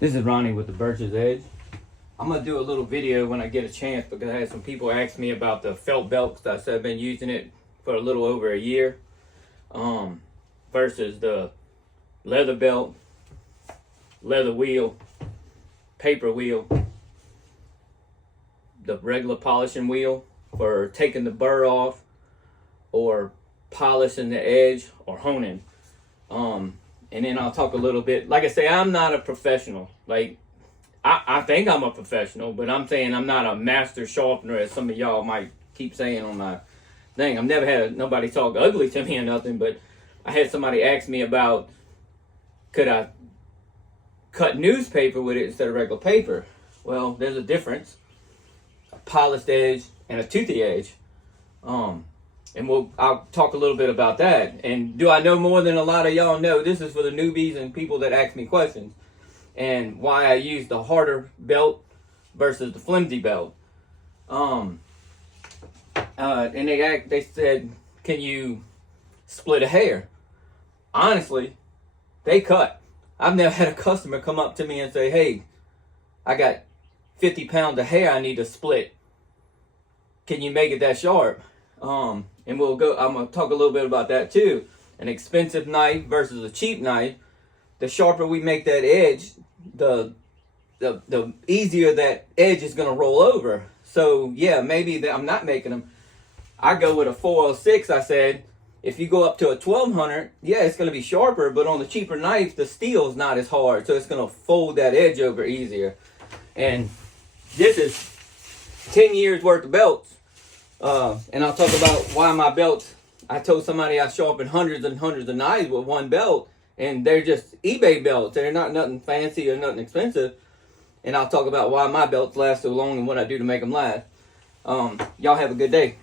This is Ronnie with the Birch's Edge. I'm going to do a little video when I get a chance because I had some people ask me about the felt belt because I said I've been using it for a little over a year versus the leather belt, leather wheel, paper wheel, the regular polishing wheel for taking the burr off or polishing the edge or honing. And then I'll talk a little bit. Like I say, I'm not a professional. Like, I think I'm a professional, but I'm saying I'm not a master sharpener, as some of y'all might keep saying on my thing. I've never had nobody talk ugly to me or nothing, but I had somebody ask me about, could I cut newspaper with it instead of regular paper? Well, there's a difference. A polished edge and a toothy edge. And I'll talk a little bit about that. And do I know more than a lot of y'all know? This is for the newbies and people that ask me questions. And why I use the harder belt versus the flimsy belt. And they said, can you split a hair? Honestly, they cut. I've never had a customer come up to me and say, hey, I got 50 pounds of hair I need to split. Can you make it that sharp? And I'm going to talk a little bit about that too. An expensive knife versus a cheap knife. The sharper we make that edge, the easier that edge is going to roll over. So yeah, maybe I'm not making them. I go with a 406. I said, if you go up to a 1200, yeah, it's going to be sharper, but on the cheaper knife, the steel is not as hard, so it's going to fold that edge over easier. And this is 10 years worth of belts. And I'll talk about why my belts. I told somebody I sharpened hundreds and hundreds of knives with one belt, and they're just eBay belts. They're not nothing fancy or nothing expensive. And I'll talk about why my belts last so long and what I do to make them last. Y'all have a good day.